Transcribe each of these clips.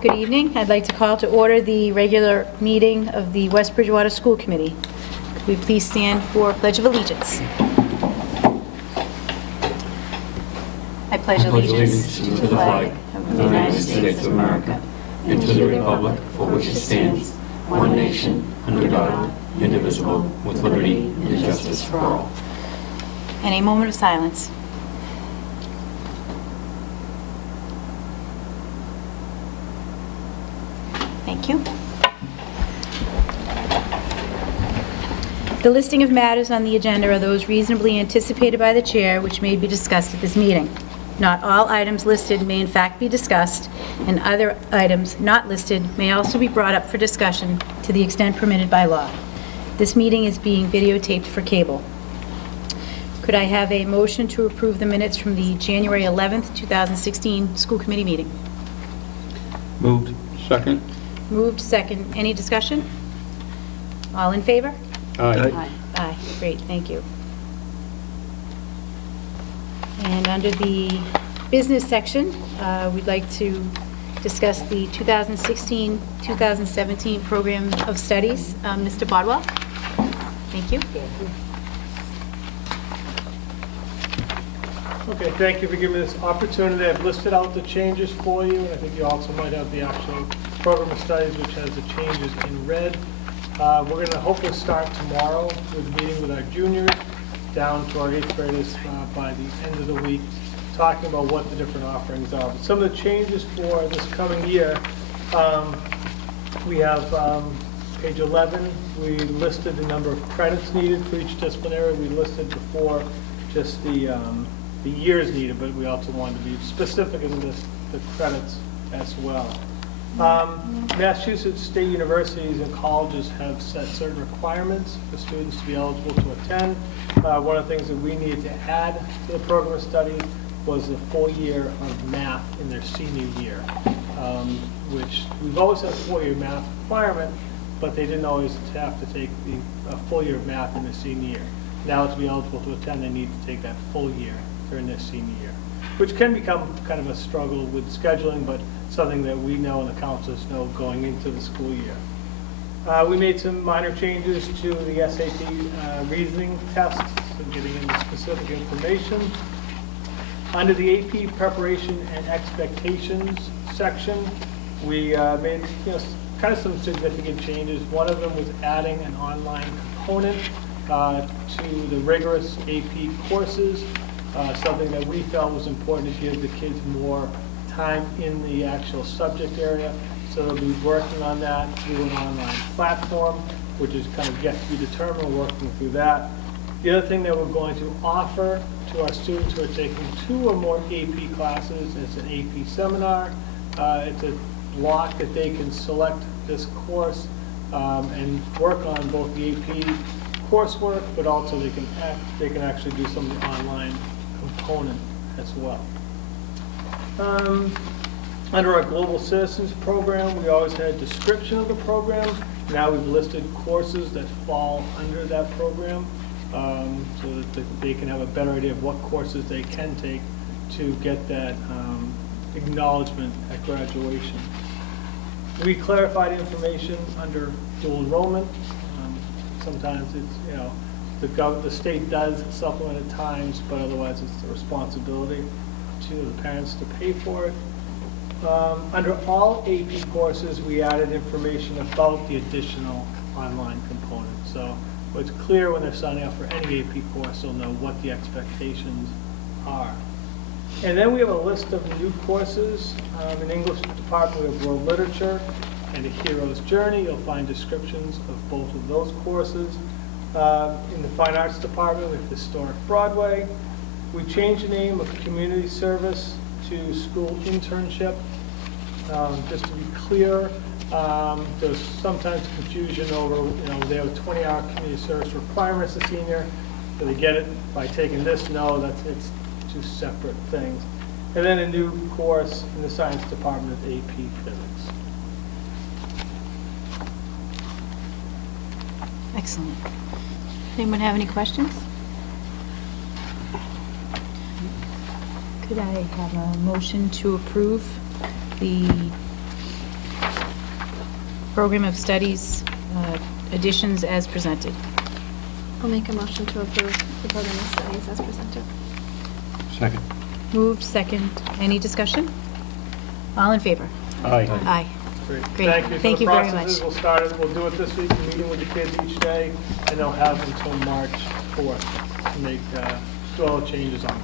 Good evening. I'd like to call to order the regular meeting of the West Bridgewater School Committee. Could we please stand for Pledge of Allegiance? I pledge allegiance to the flag of the United States of America and to the republic for which it stands, one nation, under God, indivisible, with liberty and justice for all. And a moment of silence. Thank you. The listing of matters on the agenda are those reasonably anticipated by the chair which may be discussed at this meeting. Not all items listed may in fact be discussed, and other items not listed may also be brought up for discussion to the extent permitted by law. This meeting is being videotaped for cable. Could I have a motion to approve the minutes from the January 11th, 2016 school committee meeting? Moved. Second. Moved, second. Any discussion? All in favor? Aye. Aye. Great, thank you. And under the business section, we'd like to discuss the 2016-2017 program of studies. Mr. Bodwell? Thank you. Okay, thank you for giving me this opportunity. I've listed out the changes for you, and I think you also might have the actual program of studies, which has the changes in red. We're going to hopefully start tomorrow with a meeting with our juniors down to our 8th graders by the end of the week, talking about what the different offerings are. But some of the changes for this coming year, we have page 11, we listed the number of credits needed for each disciplinary. We listed before just the years needed, but we also wanted to be specific in the credits as well. Massachusetts State Universities and colleges have set certain requirements for students to be eligible to attend. One of the things that we needed to add to the program of study was a full year of math in their senior year, which we've always had a full-year math requirement, but they didn't always have to take a full year of math in their senior year. Now, to be eligible to attend, they need to take that full year during their senior year, which can become kind of a struggle with scheduling, but something that we know and the counselors know going into the school year. We made some minor changes to the SAT reasoning tests, so getting into specific information. Under the AP preparation and expectations section, we made kind of some significant changes. One of them was adding an online component to the rigorous AP courses, something that we felt was important to give the kids more time in the actual subject area. So they'll be working on that through an online platform, which is kind of yet to be determined, working through that. The other thing that we're going to offer to our students who are taking 2 or more AP classes is an AP seminar. It's a block that they can select this course and work on both the AP coursework, but also they can actually do some of the online component as well. Under our Global Citizens program, we always had a description of the program. Now we've listed courses that fall under that program, so that they can have a better idea of what courses they can take to get that acknowledgement at graduation. We clarified information under dual enrollment. Sometimes it's, the state does supplement at times, but otherwise it's the responsibility to the parents to pay for it. Under all AP courses, we added information about the additional online component. So it's clear when they're signing up for any AP course, they'll know what the expectations are. And then we have a list of new courses. In English department, we have World Literature and A Hero's Journey. You'll find descriptions of both of those courses. In the Fine Arts department, we have Historic Broadway. We changed the name of Community Service to School Internship. Just to be clear, there's sometimes confusion over, they have a 20-hour community service requirements as senior. Do they get it by taking this? No, it's 2 separate things. And then a new course in the science department of AP Physics. Excellent. Anyone have any questions? Could I have a motion to approve the program of studies additions as presented. I'll make a motion to approve the program of studies as presented. Second. Moved, second. Any discussion? All in favor? Aye. Aye. Great. Great. Thank you. Thank So you the very process is much. we'll do it this week, meeting with the kids each day, and they'll have until March 4th to make, do all the changes online.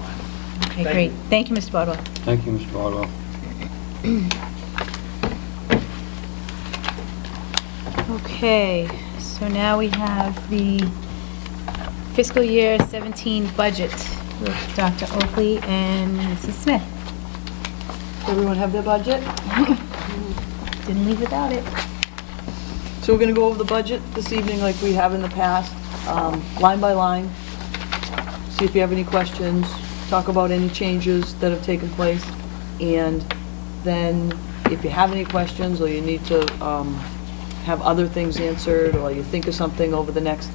Okay, Thank great. you. Thank you, Mr. Bodwell. Thank you, Mr. Bardwell. Okay, so now we have the fiscal year 17 budget with Dr. Oakley and Mrs. Smith. Does everyone have their budget? Didn't leave without it. So we're going to go over the budget this evening like we have in the past, line by line. See if you have any questions, talk about any changes that have taken place. And then if you have any questions or you need to have other things answered or you think of something over the next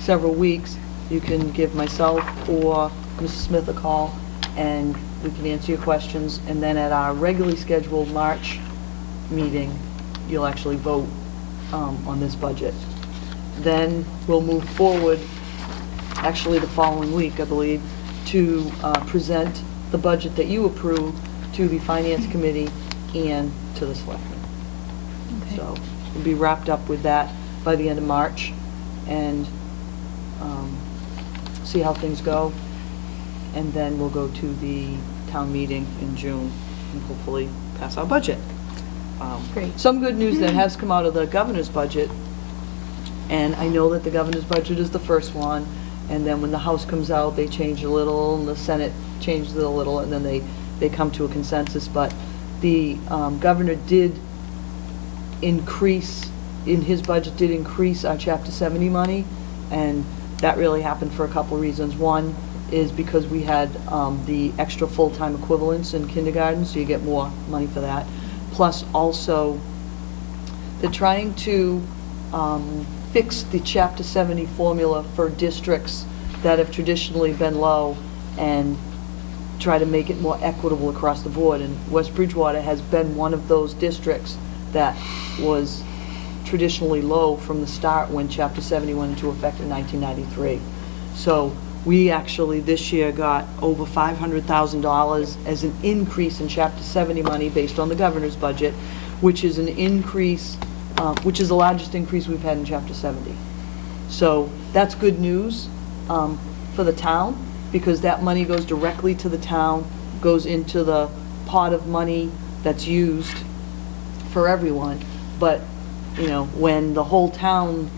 several weeks, you can give myself or Mrs. Smith a call and we can answer your questions. And then at our regularly scheduled March meeting, you'll actually vote on this budget. Then we'll move forward, actually the following week, I believe, to present the budget that you approve to the Finance Committee and to the Selectmen. Okay. So we'll be wrapped up with that by the end of March and see how things go. And then we'll go to the town meeting in June and hopefully pass our budget. Great. Some good news that has come out of the governor's budget, and I know that the governor's budget is the first one, and then when the House comes out, they change a little, and the Senate changes it a little, and then they come to a consensus. But the governor did increase, in his budget, did increase our Chapter 70 money, and that really happened for a couple of reasons. One is because we had the extra full-time equivalents in kindergarten, so you get more money for that. Plus also, they're trying to fix the Chapter 70 formula for districts that have traditionally been low and try to make it more equitable across the board. And West Bridgewater has been one of those districts that was traditionally low from the start when Chapter 70 went into effect in 1993. So we actually this year got over $500,000 as an increase in Chapter 70 money based on the governor's budget, which is an increase, which is the largest increase we've had in Chapter 70. So that's good news for the town, because that money goes directly to the town, goes into the pot of money that's used for everyone. But, you know, when the whole town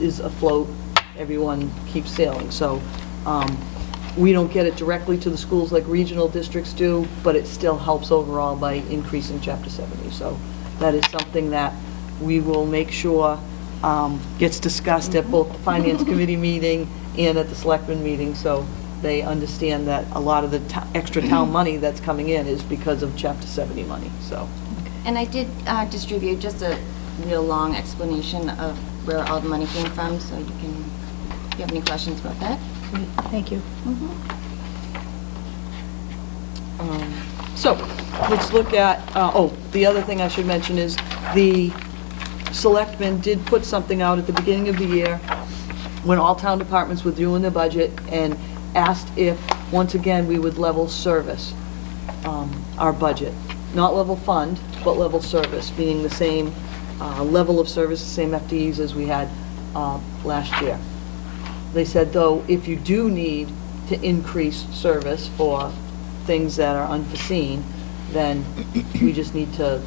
is afloat, everyone keeps sailing. So we don't get it directly to the schools like regional districts do, but it still helps overall by increasing Chapter 70. So that is something that we will make sure gets discussed at both the Finance Committee meeting and at the Selectmen meeting, so they understand that a lot of the extra town money that's coming in is because of Chapter 70 money, so. And I did distribute just a real long explanation of where all the money came from, so you can, if you have any questions about that. Great, thank you. So, let's look at, the other thing I should mention is the Selectmen did put something out at the beginning of the year when all town departments were doing their budget and asked if, once again, we would level service our budget. Not level fund, but level service, meaning the same level of service, the same FTEs as we had last year. They said, though, if you do need to increase service for things that are unforeseen, then we just need to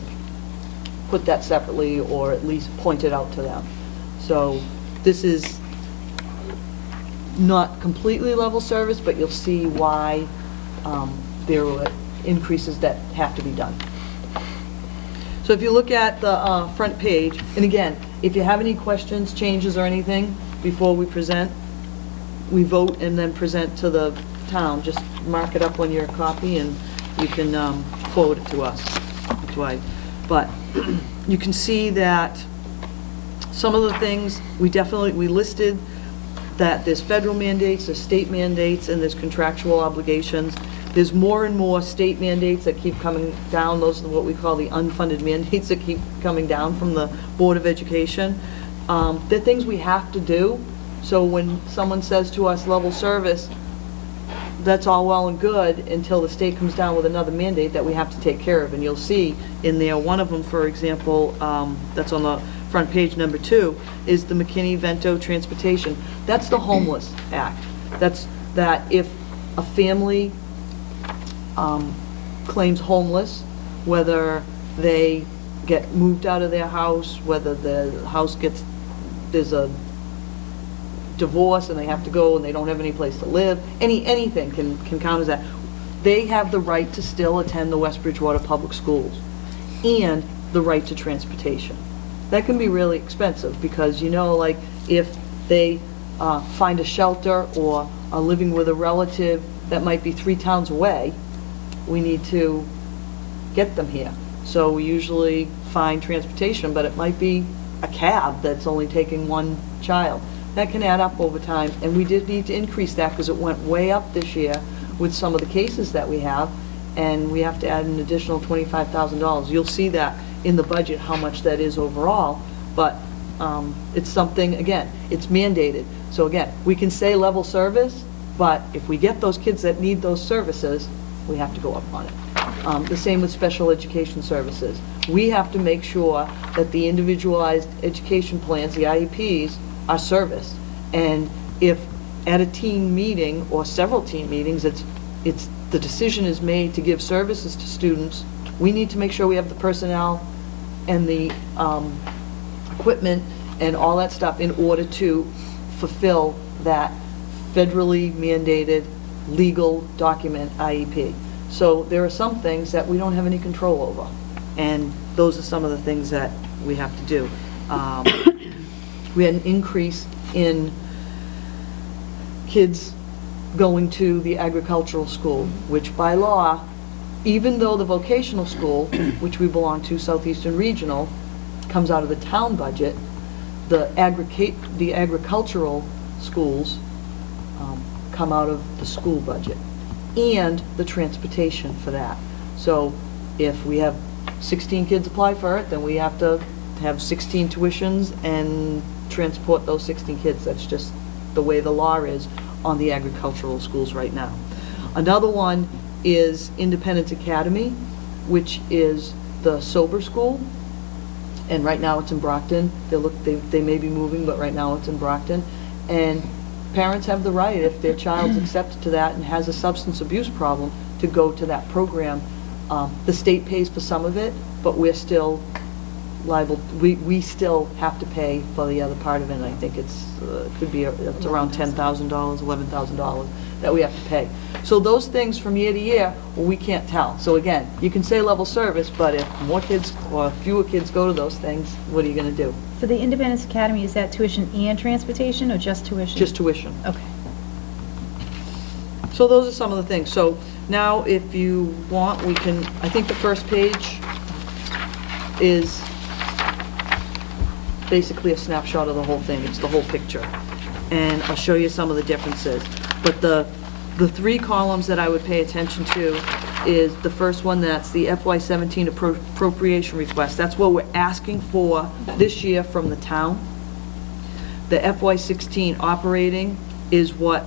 put that separately or at least point it out to them. So this is not completely level service, but you'll see why there are increases that have to be done. So if you look at the front page, and again, if you have any questions, changes, or anything before we present, we vote and then present to the town. Just mark it up on your copy and you can forward it to us. But you can see that some of the things we listed, that there's federal mandates, there's state mandates, and there's contractual obligations. There's more and more state mandates that keep coming down. Those are what we call the unfunded mandates that keep coming down from the Board of Education. They're things we have to do. So when someone says to us level service, that's all well and good until the state comes down with another mandate that we have to take care of. And you'll see in there, one of them, for example, that's on the front page, number 2, is the McKinney-Vento Transportation. That's the Homeless Act. That's that if a family claims homeless, whether they get moved out of their house, whether the house there's a divorce and they have to go and they don't have any place to live, anything can count as that. They have the right to still attend the West Bridgewater Public Schools and the right to transportation. That can be really expensive because, like if they find a shelter or are living with a relative that might be 3 towns away, we need to get them here. So we usually find transportation, but it might be a cab that's only taking 1 child. That can add up over time, and we did need to increase that because it went way up this year with some of the cases that we have, and we have to add an additional $25,000. You'll see that in the budget, how much that is overall, but it's something, again, it's mandated. So again, we can say level service, but if we get those kids that need those services, we have to go up on it. The same with special education services. We have to make sure that the individualized education plans, the IEPs, are serviced. And if at a team meeting or several team meetings, the decision is made to give services to students, we need to make sure we have the personnel and the equipment and all that stuff in order to fulfill that federally mandated legal document IEP. So there are some things that we don't have any control over, and those are some of the things that we have to do. We had an increase in kids going to the agricultural school, which by law, even though the vocational school, which we belong to, Southeastern Regional, comes out of the town budget, the agricultural schools come out of the school budget, and the transportation for that. So if we have 16 kids apply for it, then we have to have 16 tuitions and transport those 16 kids. That's just the way the law is on the agricultural schools right now. Another one is Independence Academy, which is the sober school, and right now it's in Brockton. They may be moving, but right now it's in Brockton. And parents have the right, if their child's accepted to that and has a substance abuse problem, to go to that program. The state pays for some of it, but we're still liable. We still have to pay for the other part of it. And I think it's around $10,000, $11,000 that we have to pay. So those things from year to year, well, we can't tell. So again, you can say level service, but if more kids or fewer kids go to those things, what are you going to do? For the Independence Academy, is that tuition and transportation, or just tuition? Just tuition. Okay. So those are some of the things. So now if you want, we can, I think the first page is basically a snapshot of the whole thing. It's the whole picture. And I'll show you some of the differences. But the 3 columns that I would pay attention to is the first one, that's the FY17 appropriation request. That's what we're asking for this year from the town. The FY16 operating is what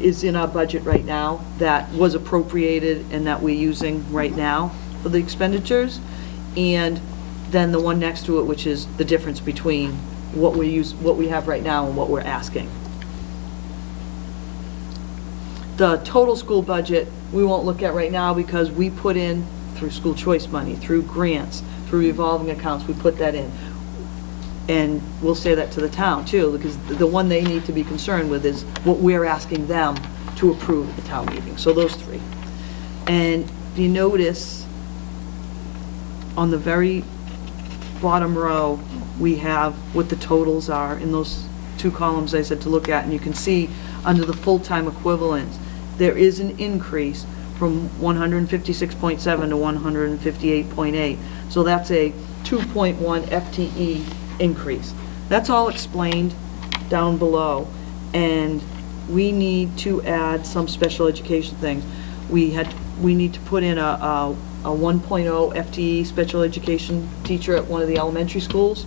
is in our budget right now, that was appropriated and that we're using right now for the expenditures. And then the one next to it, which is the difference between what we have right now and what we're asking. The total school budget we won't look at right now because we put in, through school choice money, through grants, through revolving accounts, we put that in. And we'll say that to the town too, because the one they need to be concerned with is what we're asking them to approve at the town meeting. So those 3. And you notice on the very bottom row, we have what the totals are in those 2 columns I said to look at, and you can see under the full-time equivalents, there is an increase from 156.7 to 158.8. So that's a 2.1 FTE increase. That's all explained down below, and we need to add some special education things. we need to put in a 1.0 FTE special education teacher at one of the elementary schools.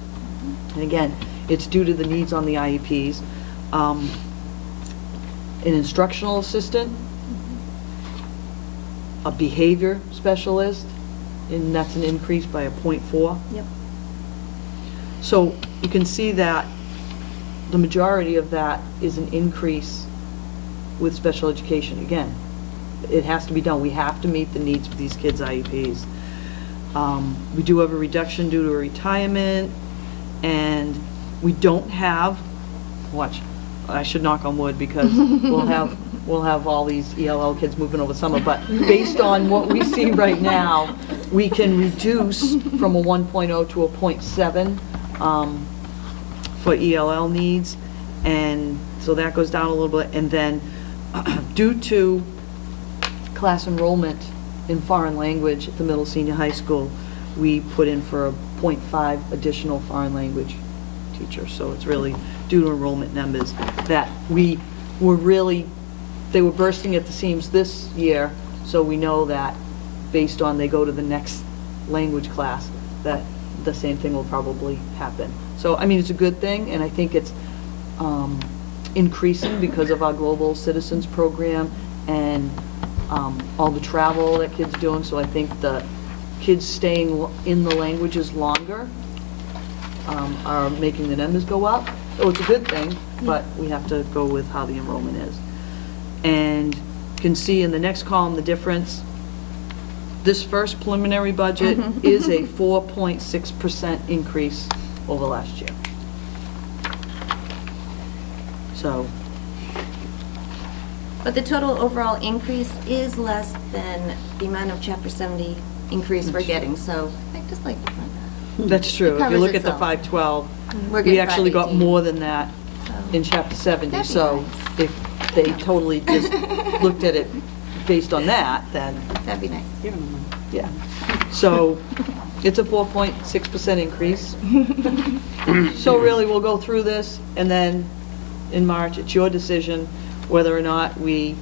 And again, it's due to the needs on the IEPs. An instructional assistant, a behavior specialist, and that's an increase by a 0.4. Yep. So you can see that the majority of that is an increase with special education. Again, it has to be done. We have to meet the needs of these kids' IEPs. We do have a reduction due to a retirement, and we don't have, watch, I should knock on wood because we'll have all these ELL kids moving over summer, but based on what we see right now, we can reduce from a 1.0 to a 0.7 for ELL needs, and so that goes down a little bit. And then due to class enrollment in foreign language at the middle senior high school, we put in for a 0.5 additional foreign language teacher. So it's really due to enrollment numbers that we were really, they were bursting at the seams this year, so we know that based on they go to the next language class, that the same thing will probably happen. So, I mean, it's a good thing, and I think it's increasing because of our Global Citizens Program and all the travel that kids doing. So I think the kids staying in the languages longer are making the numbers go up. So it's a good thing, but we have to go with how the enrollment is. And you can see in the next column the difference. This first preliminary budget is a 4.6% increase over last year. So, But the total overall increase is less than the amount of Chapter 70 increase we're getting, so I just like to point that. that's true. It If you covers look at the itself. 512, We're we getting actually got 518. more than that So, in Chapter 70. That'd be So if they totally just looked at it based on that, then, That'd be nice. yeah. So it's a 4.6% increase. So really, we'll go through this, and then in March, it's your decision whether or not we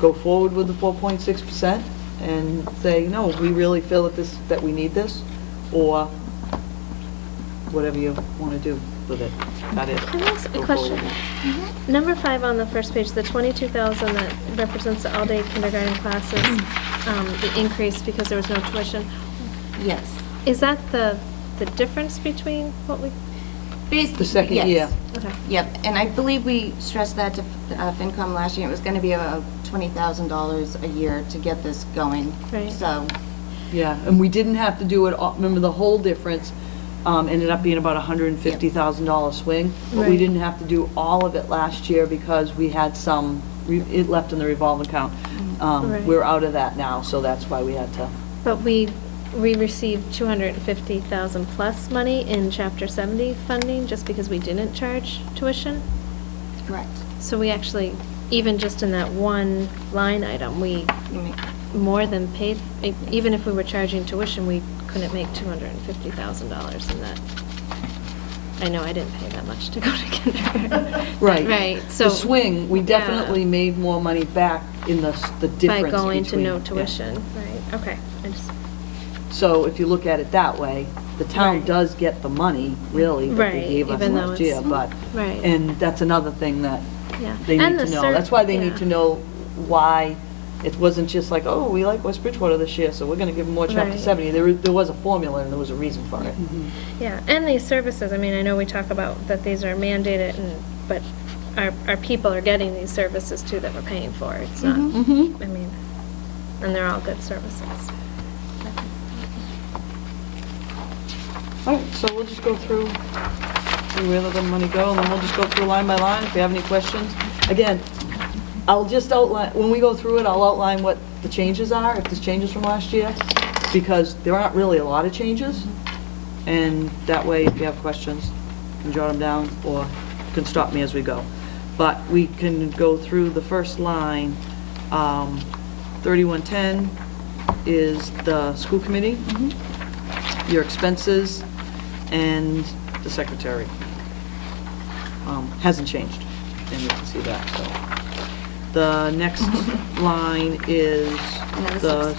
go forward with the 4.6% and say, no, we really feel that we need this, or whatever you want to do with it. That is. Can I ask a Go question? forward. Number 5 on the first page, the 22,000 that represents the all-day kindergarten classes, the increase because there was no tuition. Yes. Is that the difference between what we, The second Yes. year. okay. Yep, and I believe we stressed that to FinCom last year. It was going to be about $20,000 a year to get this going. Right. So, Yeah, and we didn't have to do it, remember the whole difference ended up being about a $150,000 swing. But we Right. didn't have to do all of it last year because we had some, it left in the revolving account. Right. We're out of that now, so that's why we had to. But we received 250,000 plus money in Chapter 70 funding just because we didn't charge tuition. correct. So we actually, even just in that one line item, we You may- more than paid, even if we were charging tuition, we couldn't make $250,000 in that. I know I didn't pay that much to go to kindergarten. Right. Right, so. The swing, we yeah, definitely made more money back in the difference By going to between- no yeah. tuition, right, okay. I just, So if you look at it that way, the town Right. does get the money, really, that they Right, gave us even though last it's- year, but, right. and that's another thing that yeah. they And need the to know. cert- That's why they need yeah. to know why it wasn't just like, oh, we like West Bridgewater this year, so we're gonna give them more Chapter Right. 70. There was a formula and there was a reason for it. Yeah, and these services, I mean, I know we talk about that these are mandated, but our people are getting these services too that we're paying for. It's not, Mhm. I mean, and they're all good services. All right, so we'll just go through where the money go, and then we'll just go through line by line if you have any questions. Again, I'll just outline, when we go through it, I'll outline what the changes are, if there's changes from last year, because there aren't really a lot of changes. And that way, if you have questions, you can jot them down, or you can stop me as we go. But we can go through the first line. 3110 is the school committee, your expenses, and the secretary. Hasn't changed, and you can see that, so. The next line is the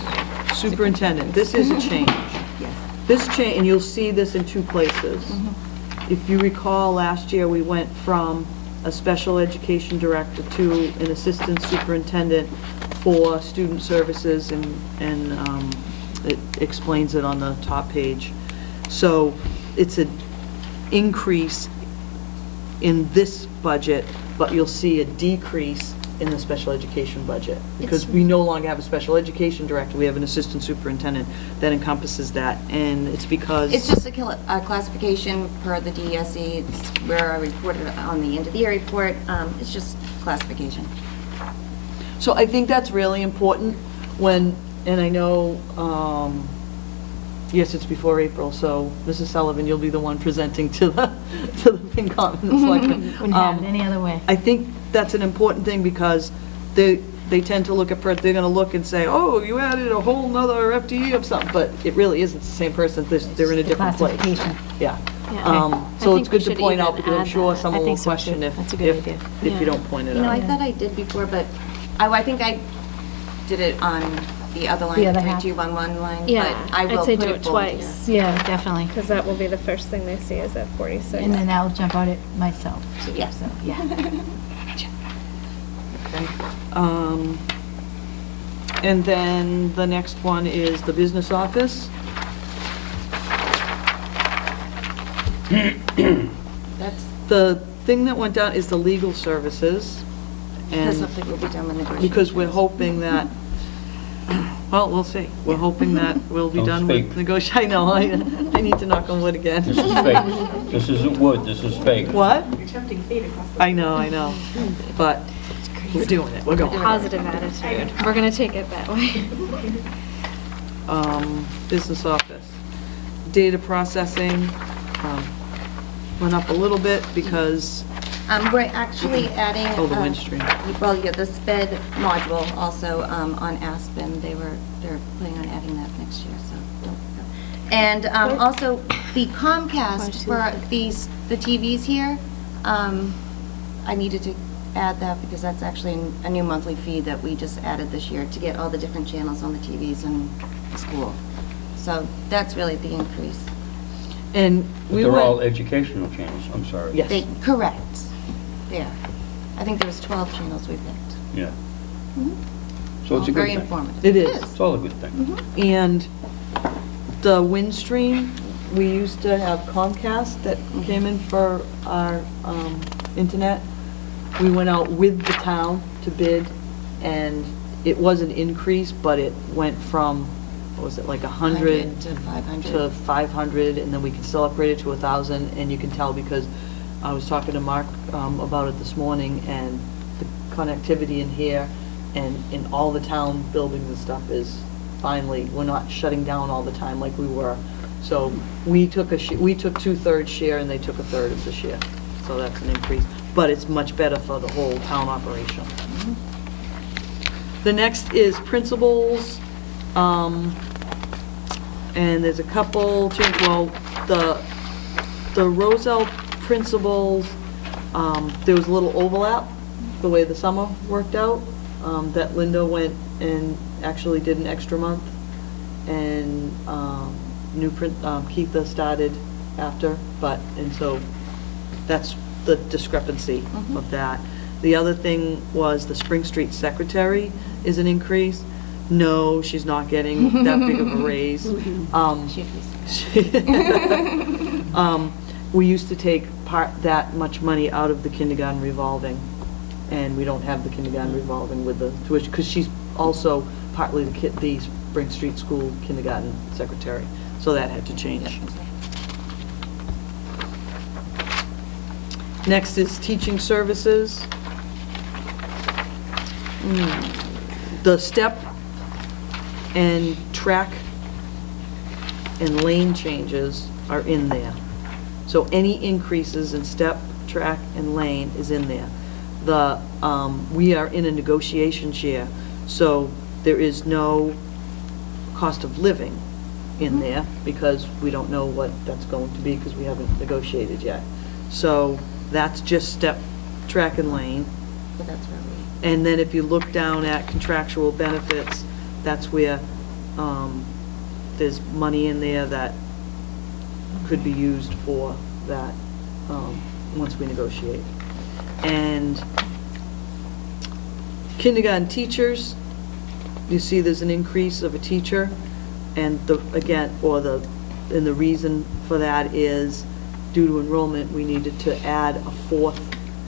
superintendent. This is a change. Yes. This change, and you'll see this in two places. If you recall, last year, we went from a special education director to an assistant superintendent for student services, and it explains it on the top page. So it's an increase in this budget, but you'll see a decrease in the special education budget, because we no longer have a special education director, we have an assistant superintendent that encompasses that, and it's because... It's just a classification per the DESE. It's where I reported on the end of the year report. It's just classification. So I think that's really important when, and I know, yes, it's before April, so Mrs. Sullivan, you'll be the one presenting to the FinCom and the selectmen. Wouldn't have it any other way. I think that's an important thing, because they tend to look at, they're gonna look and say, oh, you added a whole nother FTE of something, but it really isn't the same person, they're in a The different place. classification. Yeah. Yeah. So I it's think we good to should point out, even because I'm add sure that. someone I will think so, question too. if That's a good idea. you Yeah. don't point it You know, I out. thought I did before, but I think I did it on the other line, The other half. 3211 line. Yeah, but I will I'd say put do it bold here. twice. Yeah, definitely. Because that will be the first thing they see is that 46. And then I'll jump out at myself, too, Yeah. so, yeah. Okay. And then the next one is the business office. That's The thing that went down is the legal services. because And something will be done with negotiations. because we're hoping that, well, we'll see. We're hoping that we'll be Don't done with speak. negotiation. I know, I need to knock on wood again. This is fake. This isn't wood, this is fake. What? I know, but we're doing it, we're going. Positive attitude. We're going to take it that way. Business office. Data processing went up a little bit because, We're actually adding. oh, the Windstream. Well, yeah, the SPED module also on Aspen, they're planning on adding that next year, so. And also the Comcast for the TVs here, I needed to add that because that's actually a new monthly fee that we just added this year to get all the different channels on the TVs in the school. So that's really the increase. And But we they're all went, educational channels, I'm sorry. yes. Correct. There. I think there was 12 channels we picked. Yeah. Mhm. So it's a good Very thing. informative. It is. It's all a good thing. And the Windstream, we used to have Comcast that came in for our internet. We went out with the town to bid, and it was an increase, but it went from, what was it, like 100 to 500. to 500, and then we can still upgrade it to 1,000, and you can tell because I was talking to Mark about it this morning, and the connectivity in here and in all the town buildings and stuff is finally, we're not shutting down all the time like we were. So we took we took 2/3 share, and they took 1/3 of the share, so that's an increase. But it's much better for the whole town operation. The next is principals, and there's a couple change, well, the Roselle principals, there was a little overlap, the way the summer worked out, that Linda went and actually did an extra month, and Keitha started after, and so that's the discrepancy of that. The other thing was the Spring Street secretary is an increase. No, she's not getting that big of a raise. Should be. We used to take that much money out of the kindergarten revolving, and we don't have the kindergarten revolving with the tuition, because she's also partly the Spring Street School kindergarten secretary, so that had to change. Next is teaching services. The step and track and lane changes are in there. So any increases in step, track, and lane is in there. We are in a negotiation share, so there is no cost of living in there, because we don't know what that's going to be, because we haven't negotiated yet. So that's just step, track, and lane. But that's where And then if you look down at contractual benefits, that's where there's money in there that could be used for that once we negotiate. And kindergarten teachers, you see there's an increase of a teacher, and the reason for that is due to enrollment, we needed to add a fourth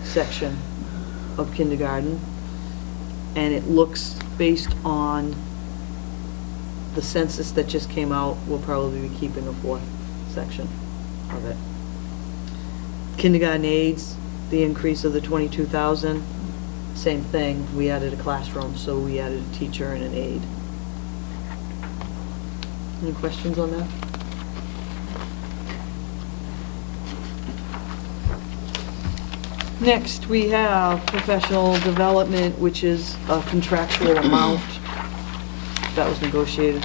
section of kindergarten, and it looks, based on the census that just came out, we'll probably be keeping a fourth section of it. Kindergarten aides, the increase of the 22,000, same thing, we added a classroom, so we added a teacher and an aide. Any questions on that? Next, we have professional development, which is a contractual amount that was negotiated.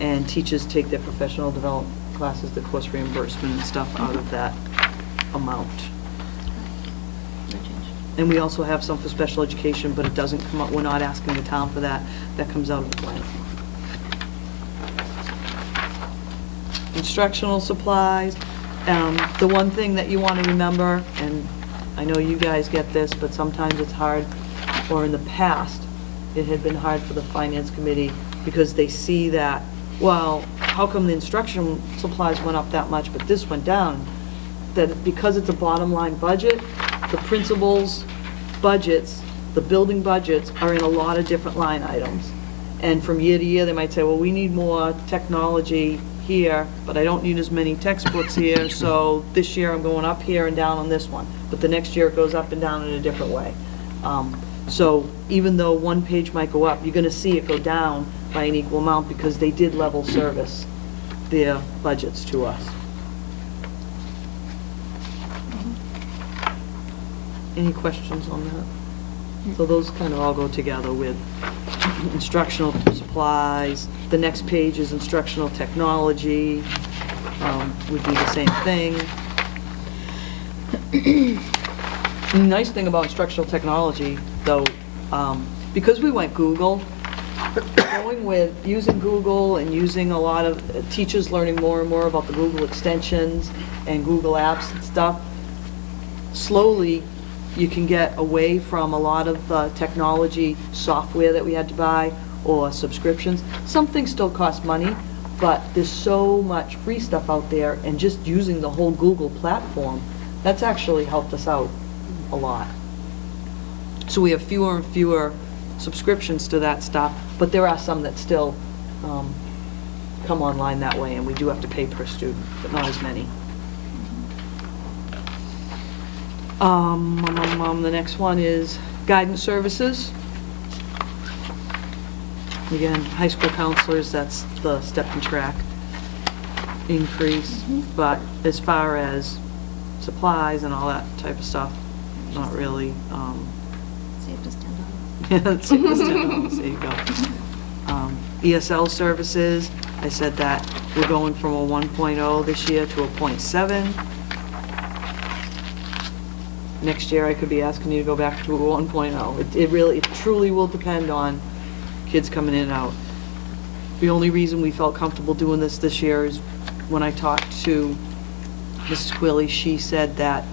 And teachers take their professional development classes, the course reimbursement and stuff out of that amount. And we also have some for special education, but it doesn't come up, we're not asking the town for that. That comes out of the plan. Instructional supplies. The one thing that you want to remember, and I know you guys get this, but sometimes it's hard, or in the past, it had been hard for the finance committee because they see that, well, how come the instructional supplies went up that much, but this went down? That because it's a bottom line budget, the principals' budgets, the building budgets are in a lot of different line items. And from year to year, they might say, well, we need more technology here, but I don't need as many textbooks here, so this year I'm going up here and down on this one. But the next year it goes up and down in a different way. So even though one page might go up, you're gonna see it go down by an equal amount because they did level service their budgets to us. Any questions on that? So those kind of all go together with instructional supplies. The next page is instructional technology, would be the same thing. The nice thing about instructional technology, though, because we went Google, going with using Google and using a lot of teachers learning more and more about the Google extensions and Google apps and stuff, slowly you can get away from a lot of technology software that we had to buy or subscriptions. Some things still cost money, but there's so much free stuff out there, and just using the whole Google platform, that's actually helped us out a lot. So we have fewer and fewer subscriptions to that stuff, but there are some that still come online that way, and we do have to pay per student, but not as many. The next one is guidance services. Again, high school counselors, that's the step and track increase. But as far as supplies and all that type of stuff, not really. Saved us $10. Yeah, it saved us $10, there you go. ESL services, I said that we're going from a 1.0 this year to a 0.7. Next year, I could be asking you to go back to a 1.0. It truly will depend on kids coming in and out. The only reason we felt comfortable doing this year is when I talked to Mrs. Quilly, she said that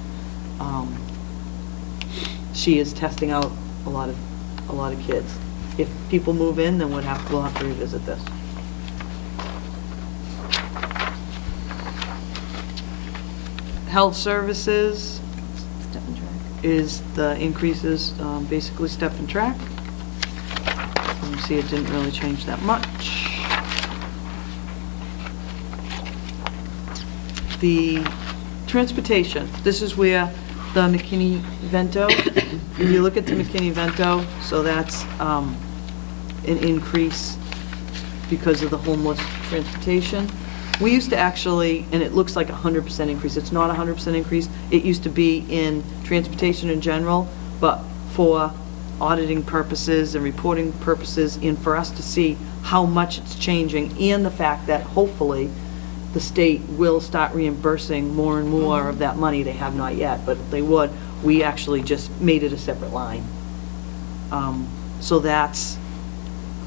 she is testing out a lot of kids. If people move in, then we'll have to revisit this. Health services Step and track. is the increases, basically step and track. You see it didn't really change that much. The transportation, this is where the McKinney-Vento, if you look at the McKinney-Vento, so that's an increase because of the homeless transportation. We used to actually, and it looks like a 100% increase, it's not a 100% increase, it used to be in transportation in general, but for auditing purposes and reporting purposes, and for us to see how much it's changing, and the fact that hopefully the state will start reimbursing more and more of that money. They have not yet, but they would. we actually just made it a separate line. So that's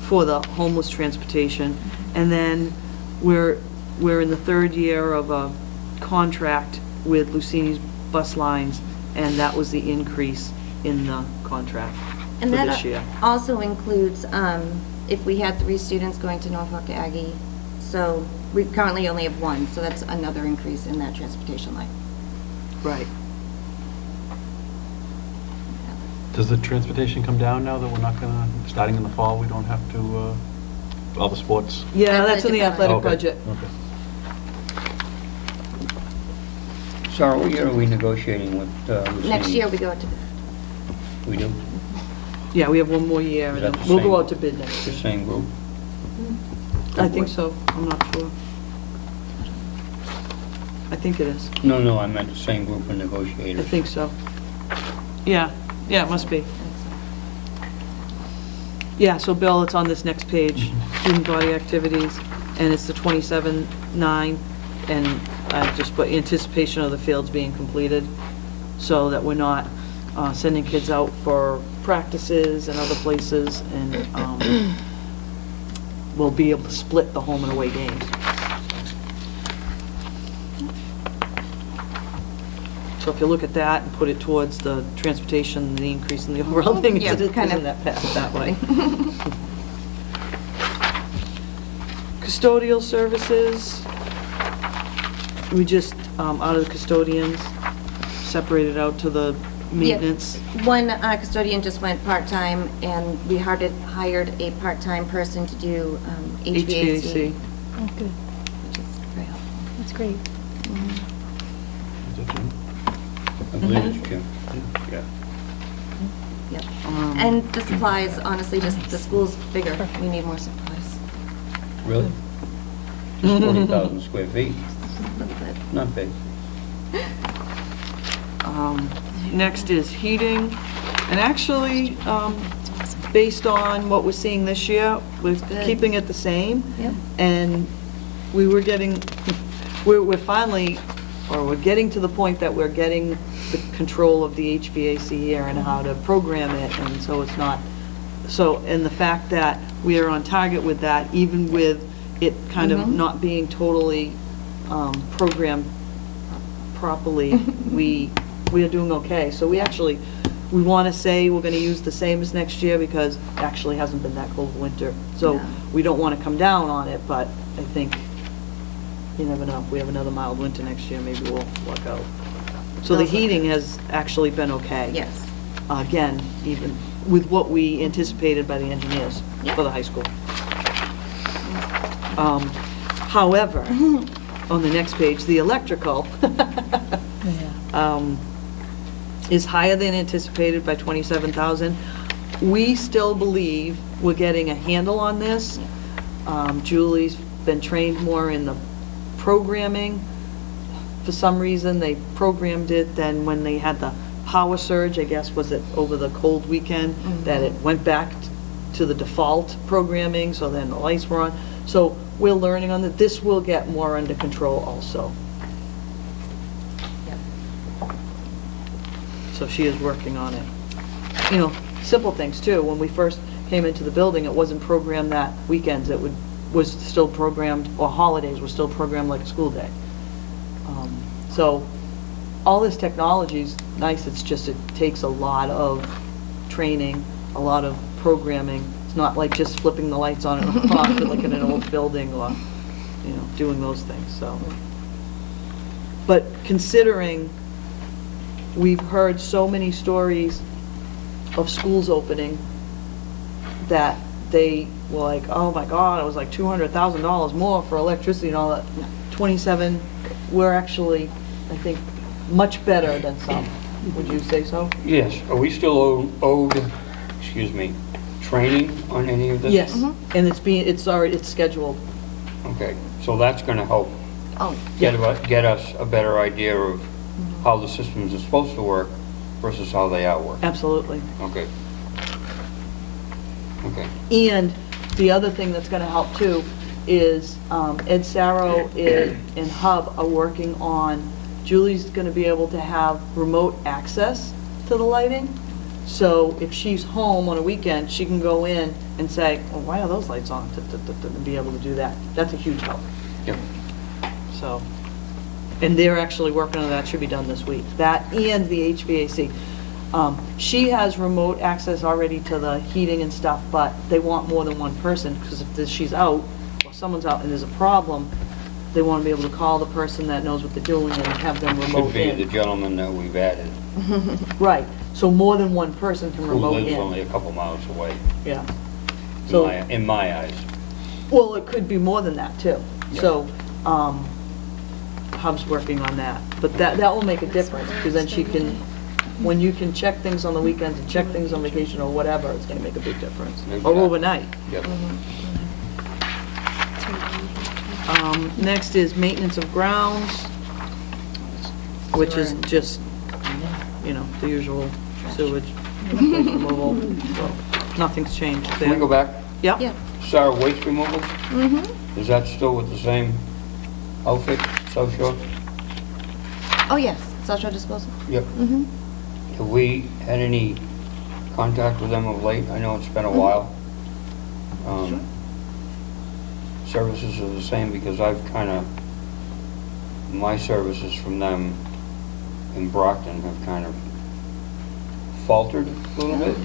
for the homeless transportation. And then we're in the third year of a contract with Lucini's Bus Lines, and that was the increase in the contract for And this that year. also includes, if we had 3 students going to Norfolk Aggie, so we currently only have 1, so that's another increase in that transportation line. Right. Does the transportation come down now that we're not gonna, starting in the fall, we don't have to, all the sports? Yeah, That's that's a in the different athletic Okay, budget. Okay. Sarah, what year are we negotiating with Lucini? Next year, we go out to, We do? Yeah, we have one more year, Is and that then the we'll go same- out to bid next The year. same group? I think so, I'm not sure. I think it is. No, I meant the same group of I negotiators. think so. Yeah, it must be. Yeah, so Bill, it's on this next page, student body activities, and it's the 27-9, and I just put anticipation of the fields being completed, so that we're not sending kids out for practices and other places, and we'll be able to split the home and away games. So if you look at that and put it towards the transportation, the increase in the overall thing, Yeah, it kind of. isn't that path that way. Custodial services, we just, out of the custodians, separated out to the maintenance. Yeah. One custodian just went part-time, and we hired a part-time person to do HVAC. HVAC. Oh, good. Which is very helpful. That's great. Is that Jim? I believe it's Jim. Yeah. Yep. And the supplies, honestly, just the school's bigger. We need more supplies. Really? Just 40,000 square feet? A little bit. Not big. Next is heating, and actually, based on what we're seeing this year, we're Good. keeping it the same. Yep. And we were getting, we're finally, or we're getting to the point that we're getting the control of the HVAC here and how to program it, and so it's not, so, and the fact that we are on target with that, even with it kind of not being totally programmed properly, we are doing okay. So we actually, we want to say we're going to use the same as next year because it actually hasn't been that cold of a winter. So No. we don't want to come down on it, but I think, you never know, if we have another mild winter next year, maybe we'll luck out. So the Those are heating good. has actually been okay. Yes. Again, even with what we anticipated by the engineers Yep. for the high school. However, on the next page, the electrical is higher than anticipated by 27,000. We still believe we're getting a handle on this. Julie's been trained more in the programming. For some reason, they programmed it, then when they had the power surge, I guess, was it over the cold weekend, that it went back to the default programming, so then the lights were on. So we're learning on that. This will get more under control also. So she is working on it. You know, simple things too. When we first came into the building, it wasn't programmed that weekends. It was still programmed, or holidays were still programmed like a school day. So all this technology is nice. It's just, it takes a lot of training, a lot of programming. It's not like just flipping the lights on and off like in an old building, or, you know, doing those things, so. But considering we've heard so many stories of schools opening that they were like, oh my God, it was like $200,000 more for electricity and all that. 27, we're actually, I think, much better than some. Would you say so? Yes, are we still owed, excuse me, training on any of this? Yes, and it's scheduled. Okay, so that's gonna help Oh, get us a better idea of how the systems are supposed to work versus how they are working. Absolutely. Okay. Okay. And the other thing that's gonna help too is Ed Sarro and Hub are working on, Julie's gonna be able to have remote access to the lighting. So if she's home on a weekend, she can go in and say, well, why are those lights on? And be able to do that. That's a huge help. Yep. So, and they're actually working on that, should be done this week. That and the HVAC. She has remote access already to the heating and stuff, but they want more than one person, because if she's out, or someone's out and there's a problem, they want to be able to call the person that knows what they're doing and have them remote Should be the in. gentleman that we've added, Right, so more than one person can who remote lives in. only a couple miles away, Yeah. in So, in my eyes. well, it could be more than that, too. Yeah. So, Hub's working on that. But that will make a difference, because then she can, when you can check things on the weekends and check things on vacation or whatever, it's gonna make a big difference. Or Exactly. overnight. Yep. Next is maintenance of grounds, which is just, the usual sewage, waste removal. So, nothing's changed there. Can we go back? Yep. Yeah. Sarah, waste removal, Mm-hmm. is that still with the same outfit, South Shore? Oh, yes, South Shore Disposal. Yep. Mm-hmm. Have we had any contact with them of late? I know it's been a while. Sure. Services are the same, because I've my services from them in Brockton have kind of faltered a little bit.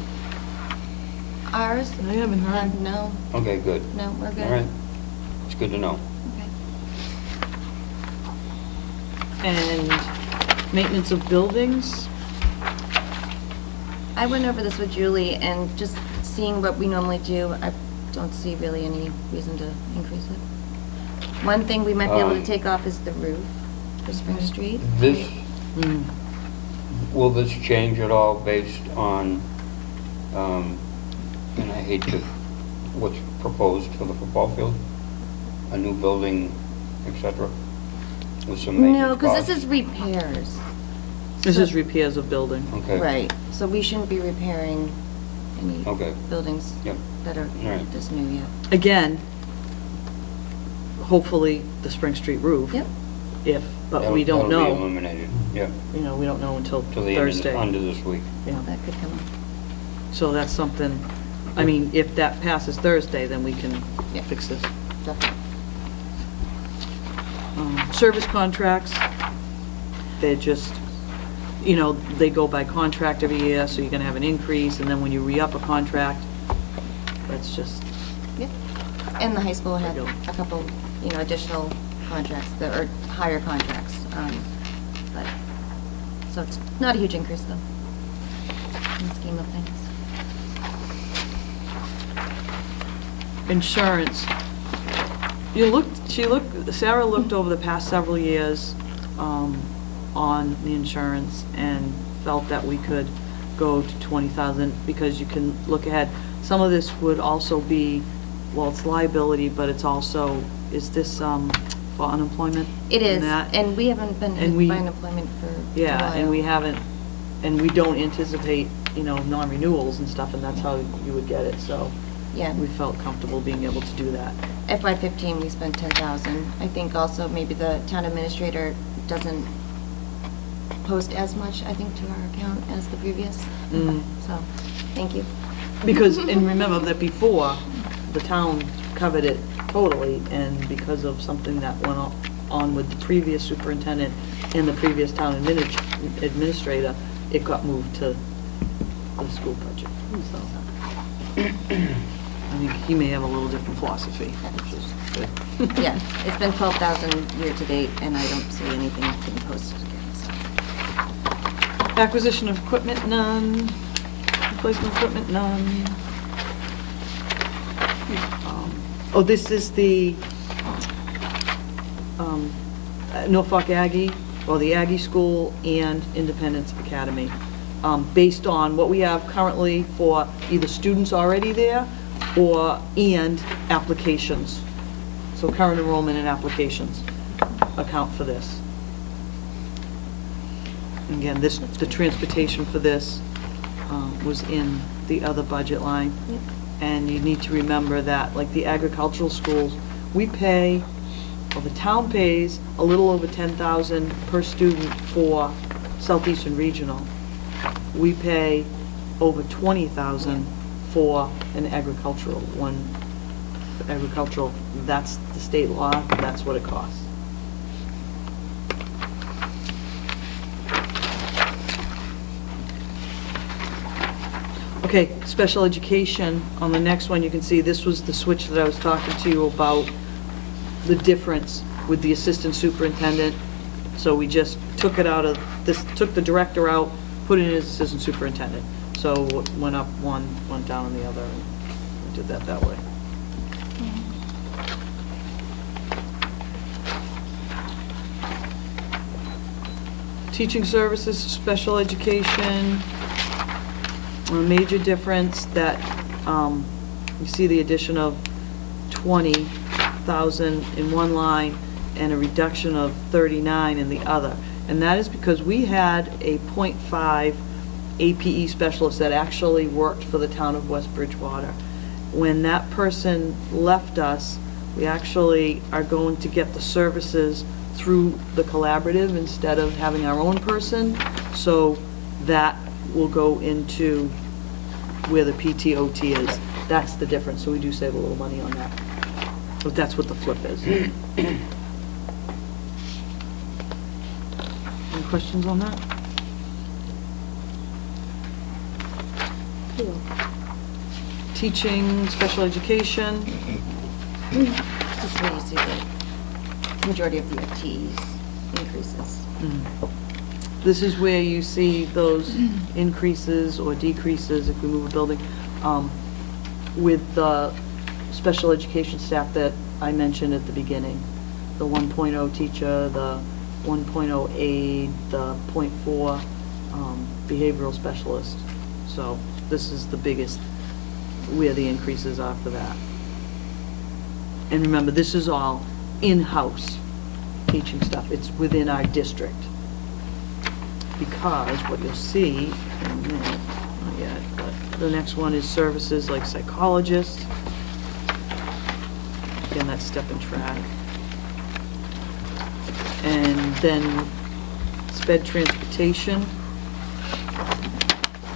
Ours? I haven't heard. No, Okay, good. no, we're good. All right. It's good to know. Okay. And maintenance of buildings. I went over this with Julie, and just seeing what we normally do, I don't see really any reason to increase it. One thing we might be able to take off is the roof for Spring Street. This, Mm. will this change at all based on, and I hate to, what's proposed for the football field? A new building, et cetera, with some maintenance No, because costs? this is repairs. This So- is repairs of building. Okay. Right, so we shouldn't be repairing any Okay. buildings Yep. that are All right. this new yet. Again, hopefully the Spring Street roof. Yep. But we don't That'll be know. eliminated, yeah, We don't know until till the end Thursday. of, under this week. Yeah. That could come up. So that's something, if that passes Thursday, then we can Yeah. fix this. Definitely. Service contracts, they're just, they go by contract every year, so you're gonna have an increase, and then when you re-up a contract, that's just, Yep. And the high school had Regular. a couple, additional contracts, that are higher contracts. But, so it's not a huge increase, though, in the scheme of things. insurance. Sarah looked over the past several years on the insurance and felt that we could go to 20,000 because you can look ahead. Some of this would also be, it's liability, but it's also, is this for unemployment? It is, And that? and we haven't been And hit we- by unemployment for a Yeah, while. and we haven't, and we don't anticipate, non-renewals and stuff, and that's how you would get it, so Yeah. we felt comfortable being able to do that. FY15, we spent 10,000. I think also maybe the town administrator doesn't post as much, I think, to our account as the previous. Mm. So, thank you. Because, and remember that before, the town covered it totally, and because of something that went on with the previous superintendent and the previous town administrator, it got moved to the school budget, so. I think he may have a little different philosophy, which is good. Yeah, it's been 12,000 year-to-date, and I don't see anything being posted again, so. Acquisition of equipment, none. Replacement equipment, none. This is the Norfolk Aggie, or the Aggie School and Independence Academy, based on what we have currently for either students already there and applications. So current enrollment and applications account for this. Again, the transportation for this was in the other budget line. Yep. And you need to remember that, like the agricultural schools, we pay, the town pays a little over 10,000 per student for Southeastern Regional. we pay over 20,000 for an agricultural, that's the state law, that's what it costs. Okay, special education, on the next one, you can see this was the switch that I was talking to you about, the difference with the assistant superintendent. So we just took it out of, this took the director out, put it in as assistant superintendent. So what went up one, went down on the other, and we did that way. Teaching services, special education, a major difference that you see the addition of 20,000 in one line and a reduction of 39 in the other. And that is because we had a .5 APE specialist that actually worked for the town of West Bridgewater. When that person left us, we actually are going to get the services through the collaborative instead of having our own person. So that will go into where the PTOT is. That's the difference. So we do save a little money on that. But that's what the flip is. Any questions on that? Teaching, special education. This is where you see the majority of the FTEs increases. This is where you see those increases or decreases if we move a building. With the special education staff that I mentioned at the beginning, the 1.0 teacher, the 1.0 aide, the 0.4 behavioral specialist. So this is the biggest, where the increases are for that. And remember, this is all in-house teaching stuff. It's within our district. Because what you'll see in a minute, not yet, but the next one is services like psychologists. Again, that's step and track. And then sped transportation.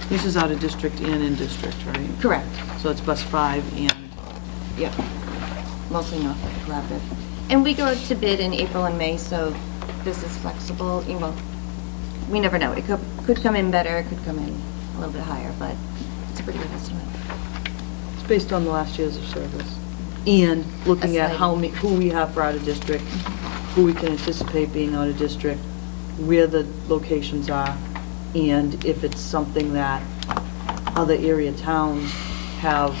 This is out of district and in district, right? Correct. So it's bus 5 and, Yep. Mostly not collaborative. And we go to bid in April and May, so this is flexible. You know, we never know. It could come in better, it could come in a little bit higher, but it's a pretty good estimate. it's based on the last years of service. And looking at who we have for out of district, who we can anticipate being out of district, where the locations are, and if it's something that other area towns have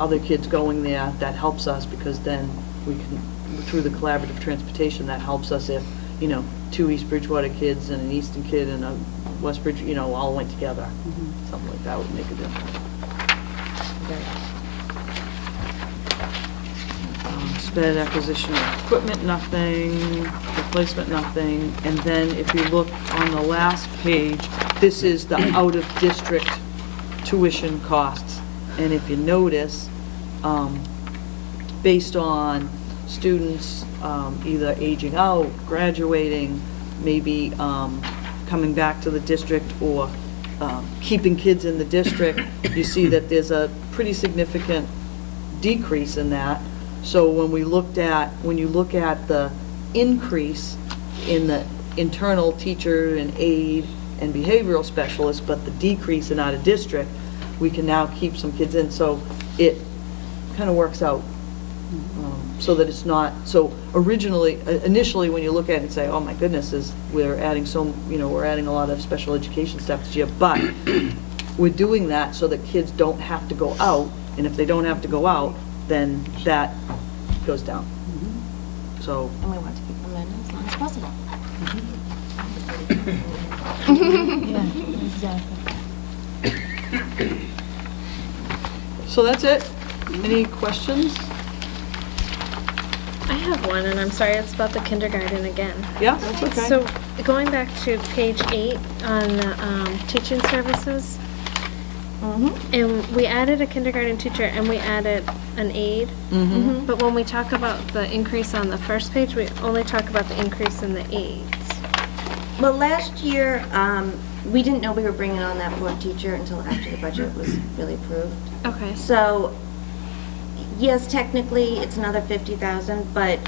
other kids going there, that helps us, because then we can, through the collaborative transportation, that helps us if, you know, 2 East Bridgewater kids and an Easton kid and a West Bridge, you know, all went together. Something like that would make a difference. Sped acquisition of equipment, nothing. Replacement, nothing. And then if you look on the last page, this is the out-of-district tuition costs. And if you notice, based on students either aging out, graduating, maybe coming back to the district, or keeping kids in the district, you see that there's a pretty significant decrease in that. So when you look at the increase in the internal teacher and aide and behavioral specialists, but the decrease in out of district, we can now keep some kids in. So it kind of works out. So that it's not, so initially when you look at it and say, oh my goodness, we're adding we're adding a lot of special education staff this year, but we're doing that so that kids don't have to go out, and if they don't have to go out, then that goes down. So. And we want to keep them in as long as possible. Yeah, exactly. So that's it. Any questions? I have one, and I'm sorry, it's about the kindergarten again. Yeah, that's okay. So going back to page 8 on the teaching services, and we added a kindergarten teacher and we added an aide. But when we talk about the increase on the first page, we only talk about the increase in the aides. Well, last year, we didn't know we were bringing on that fourth teacher until after the budget was really approved. Okay. So, yes, technically, it's another 50,000, but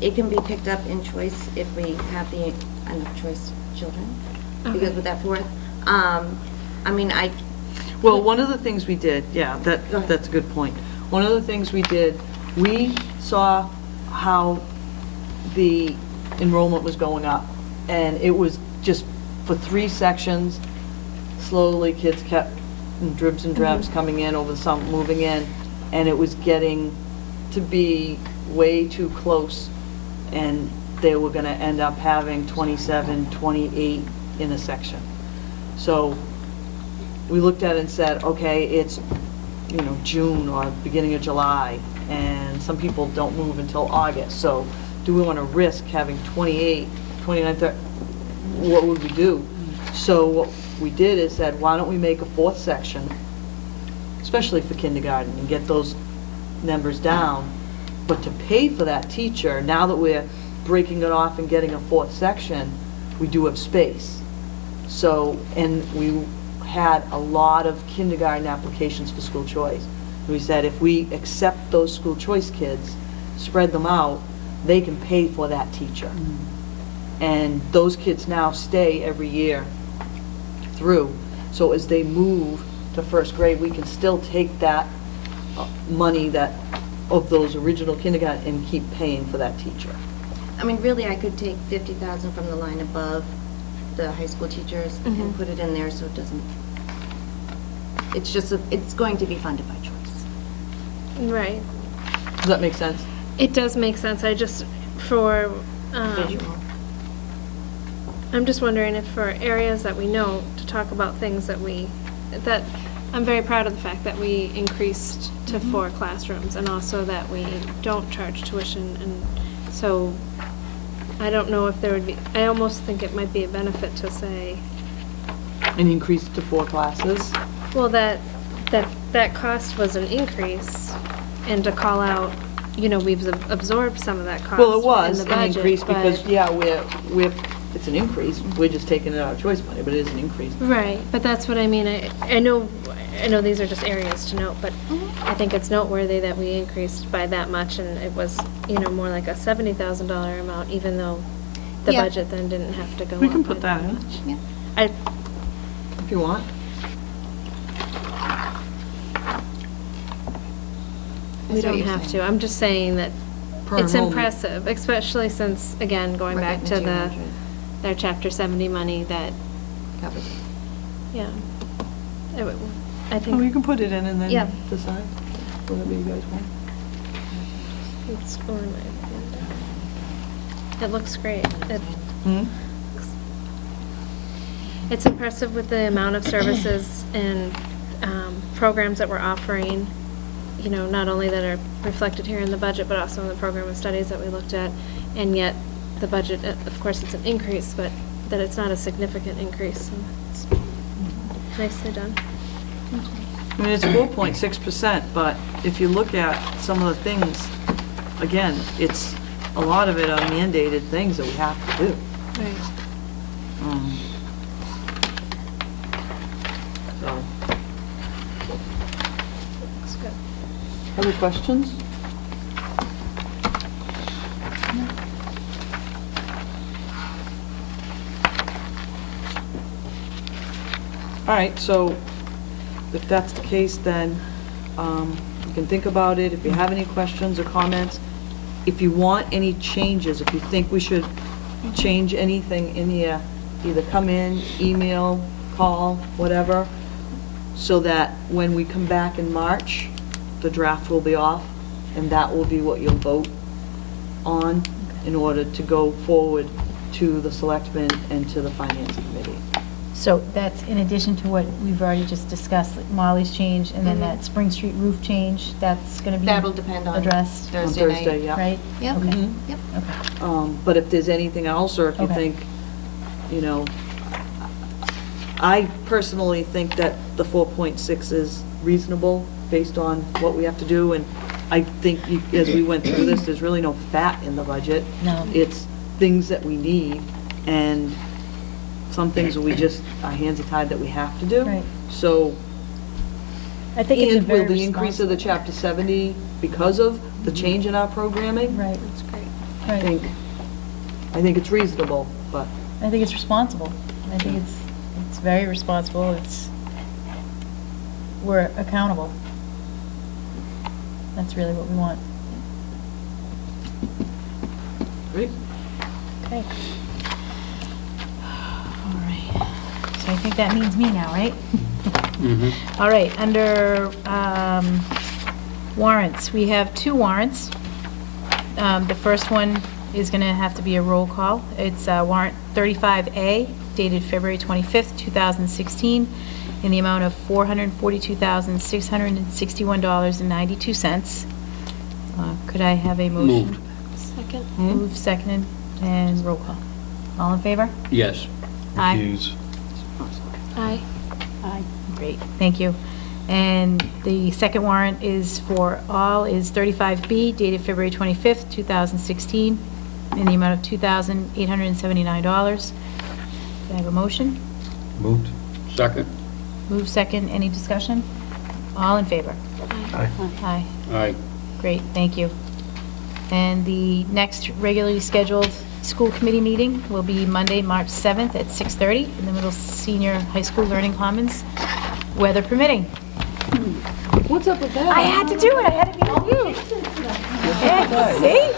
it can be picked up in choice if we have the enough choice children. Because Okay. with that fourth, I mean, Well, one of the things we did, yeah, Go ahead. that's a good point. One of the things we did, we saw how the enrollment was going up, and it was just for 3 sections, slowly kids kept in dribs and drabs coming in over the summer, moving in, and it was getting to be way too close, and they were gonna end up having 27, 28 in a section. So we looked at it and said, okay, it's, June or beginning of July, and some people don't move until August, so do we want to risk having 28, 29, 30? What would we do? So what we did is said, why don't we make a 4th section, especially for kindergarten, and get those numbers down, but to pay for that teacher, now that we're breaking it off and getting a 4th section, we do have space. So, and we had a lot of kindergarten applications for school choice. We said if we accept those school choice kids, spread them out, they can pay for that teacher. And those kids now stay every year through. So as they move to 1st grade, we can still take that money that of those original kindergarten and keep paying for that teacher. I mean, really, I could take 50,000 from the line above the high school teachers and put it in there so it doesn't, it's just, it's going to be funded by choice. Right. Does that make sense? It does make sense. I just, for, Visual. I'm just wondering if for areas that we know, to talk about things that I'm very proud of the fact that we increased to 4 classrooms, and also that we don't charge tuition, and so I don't know if there would be, I almost think it might be a benefit to say, And increase it to 4 classes? well, that cost was an increase, and to call out, we've absorbed some of that cost Well, it was in the an budget, increase because, but- yeah, we're, it's an increase. We're just taking it out of choice money, but it is an increase. Right, but that's what I mean. I know these are just areas to note, but I think it's noteworthy that we increased by that much, and it was, more like a $70,000 amount, even though the Yeah. budget then didn't have to go up. We can by put that in. much. Yeah. If you want. We I see what don't you're have saying. to. I'm just saying that Per it's enrollment. impressive, especially since, again, going We're back getting to 200. their Chapter 70 money that, Covers it. yeah. I Oh, you think can put it in and then Yeah. decide whatever you guys want. it's on my agenda. It looks great. Hmm? It's impressive with the amount of services and programs that we're offering, not only that are reflected here in the budget, but also in the program of studies that we looked at. And yet, the budget, of course, it's an increase, but that it's not a significant increase. So it's nicely done. I mean, it's 4.6%, but if you look at some of the things, again, it's, a lot of it are mandated things that we have to do. Right. So, Looks good. other questions? All right, so if that's the case, then you can think about it. If you have any questions or comments, if you want any changes, if you think we should change anything in here, either come in, email, call, whatever, so that when we come back in March, the draft will be off, and that will be what you'll vote on in order to go forward to the selectmen and to the finance committee. So that's in addition to what we've already just discussed, like Molly's change, and then that Spring Street roof change, that's going to be That'll depend on addressed, On Thursday night. Thursday, yeah. right? Yep. Okay. Mhm. Yep. Okay. But if there's anything else, or if you Okay. think, I personally think that the 4.6 is reasonable based on what we have to do, and I think as we went through this, there's really no fat in the budget. No. It's things that we need, and some things we just, our hands are tied that we have to do. Right. So, I think it's a and very will the increase of the responsible- Chapter 70 because of the change in our programming? Right, That's great. right. I think it's reasonable, but I think it's responsible. I think it's very responsible. We're accountable. That's really what we want. Great. Okay. All right. So I think that means me now, right? Mm-hmm. All right, under warrants, we have 2 warrants. The first one is going to have to be a roll call. It's warrant 35A dated February 25th, 2016, in the amount of $442,661.92. Could I have a motion? Moved. Second. Moved, seconded, and roll call. All in favor? Yes. Aye. Recuse. Aye. Aye. Great, thank you. And the second warrant is for all, is 35B, dated February 25th, 2016, in the amount of $2,879. Can I have a motion? Moved. Second. Move second, any discussion? All in favor? Aye. Aye. Aye. Great, thank you. And the next regularly scheduled school committee meeting will be Monday, March 7th at 6:30 in the Middle Senior High School Learning Commons, weather permitting. what's up with that? I had to do it, I had to be with you. Yeah, see?